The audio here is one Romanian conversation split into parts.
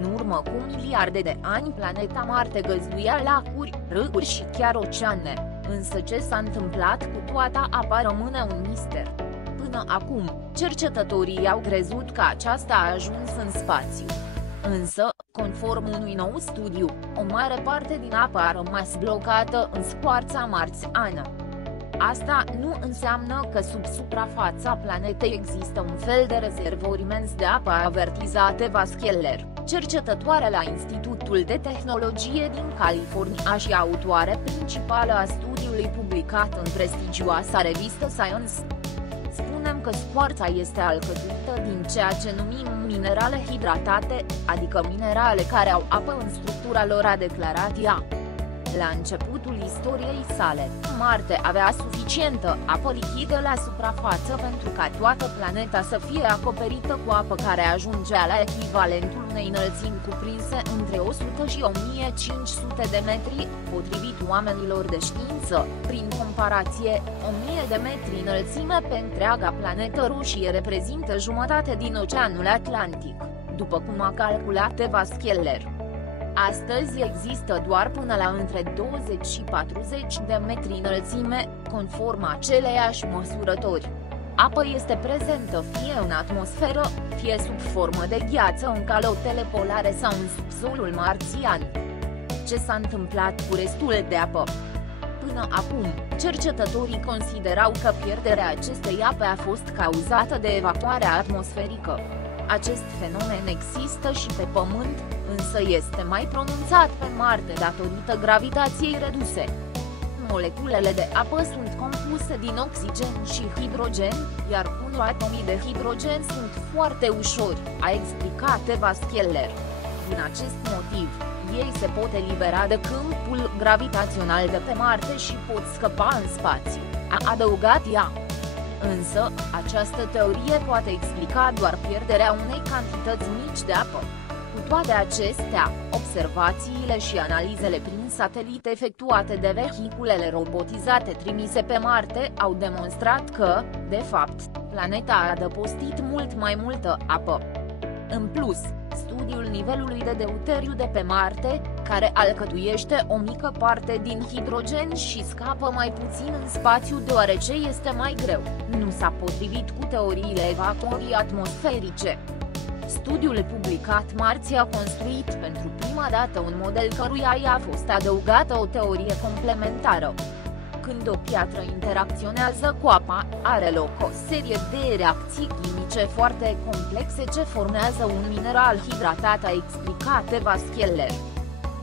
În urmă cu miliarde de ani planeta Marte găzduia lacuri, râuri și chiar oceane, însă ce s-a întâmplat cu toată apa rămâne un mister. Până acum, cercetătorii au crezut că aceasta a ajuns în spațiu. Însă, conform unui nou studiu, o mare parte din apă a rămas blocată în scoarța marțiană. Asta nu înseamnă că sub suprafața planetei există un fel de rezervori imense de apă, a avertizat Eva Skeller, cercetătoare la Institutul de Tehnologie din California și autoare principală a studiului publicat în prestigioasa revistă Science. Spunem că scoarța este alcătuită din ceea ce numim minerale hidratate, adică minerale care au apă în structura lor, a declarat ea. La începutul istoriei sale, Marte avea suficientă apă lichidă la suprafață pentru ca toată planeta să fie acoperită cu apă care ajungea la echivalentul unei înălțimi cuprinse între 100 și 1500 de metri, potrivit oamenilor de știință. Prin comparație, 1000 de metri înălțime pe întreaga planetă roșie reprezintă jumătate din Oceanul Atlantic, după cum a calculat Eva Skeller. Astăzi există doar până la între 20 și 40 de metri înălțime, conform aceleiași măsurători. Apa este prezentă fie în atmosferă, fie sub formă de gheață în calotele polare sau în subsolul marțian. Ce s-a întâmplat cu restul de apă? Până acum, cercetătorii considerau că pierderea acestei ape a fost cauzată de evapoarea atmosferică. Acest fenomen există și pe Pământ, însă este mai pronunțat pe Marte datorită gravitației reduse. Moleculele de apă sunt compuse din oxigen și hidrogen, iar 1 atomii de hidrogen sunt foarte ușori, a explicat Eva Skeller. Din acest motiv, ei se pot elibera de câmpul gravitațional de pe Marte și pot scăpa în spațiu, a adăugat ea. Însă, această teorie poate explica doar pierderea unei cantități mici de apă. Cu toate acestea, observațiile și analizele prin satelit efectuate de vehiculele robotizate trimise pe Marte au demonstrat că, de fapt, planeta a adăpostit mult mai multă apă. În plus, studiul nivelului de deuteriu de pe Marte, care alcătuiește o mică parte din hidrogen și scapă mai puțin în spațiu deoarece este mai greu, nu s-a potrivit cu teoriile evaporii atmosferice. Studiul publicat marți a construit pentru prima dată un model căruia i-a fost adăugată o teorie complementară. Când o piatră interacționează cu apa, are loc o serie de reacții chimice foarte complexe ce formează un mineral hidratat, a explicat Eva Skeller.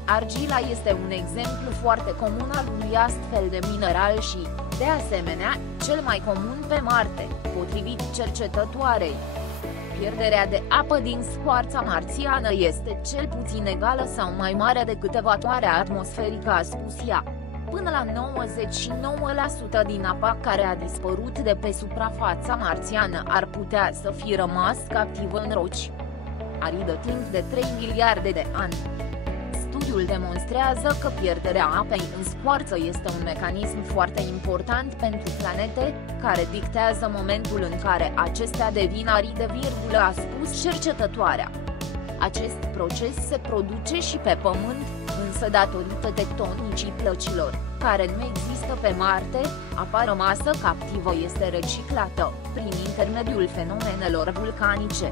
Argila este un exemplu foarte comun al unui astfel de mineral și, de asemenea, cel mai comun pe Marte, potrivit cercetătoarei. Pierderea de apă din scoarța marțiană este cel puțin egală sau mai mare decât evapoarea atmosferică, a spus ea. Până la 99% din apa care a dispărut de pe suprafața marțiană ar putea să fi rămas captivă în roci. Aridă timp de 3 miliarde de ani. Studiul demonstrează că pierderea apei în scoarță este un mecanism foarte important pentru planete, care dictează momentul în care acestea devin aride, a spus cercetătoarea. Acest proces se produce și pe Pământ, însă datorită tectonicii plăcilor, care nu există pe Marte, apa rămasă captivă este reciclată, prin intermediul fenomenelor vulcanice.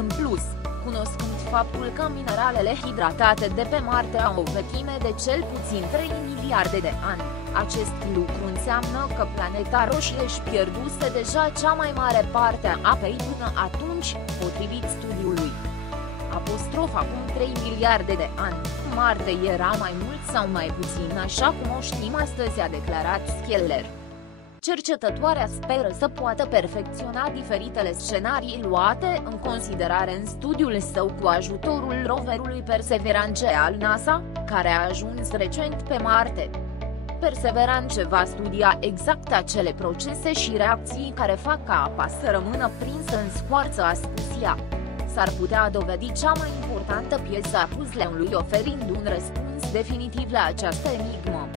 În plus, cunoscând faptul că mineralele hidratate de pe Marte au o vechime de cel puțin 3 miliarde de ani, acest lucru înseamnă că planeta roșie își pierduse deja cea mai mare parte a apei până atunci, potrivit studiului. Acum 3 miliarde de ani, Marte era mai mult sau mai puțin așa cum o știm astăzi, a declarat Skeller. Cercetătoarea speră să poată perfecționa diferitele scenarii luate în considerare în studiul său cu ajutorul roverului Perseverance al NASA, care a ajuns recent pe Marte. Perseverance va studia exact acele procese și reacții care fac ca apa să rămână prinsă în scoarță, a spus ea. S-ar putea dovedi cea mai importantă piesă a puzzle-ului, oferind un răspuns definitiv la această enigmă.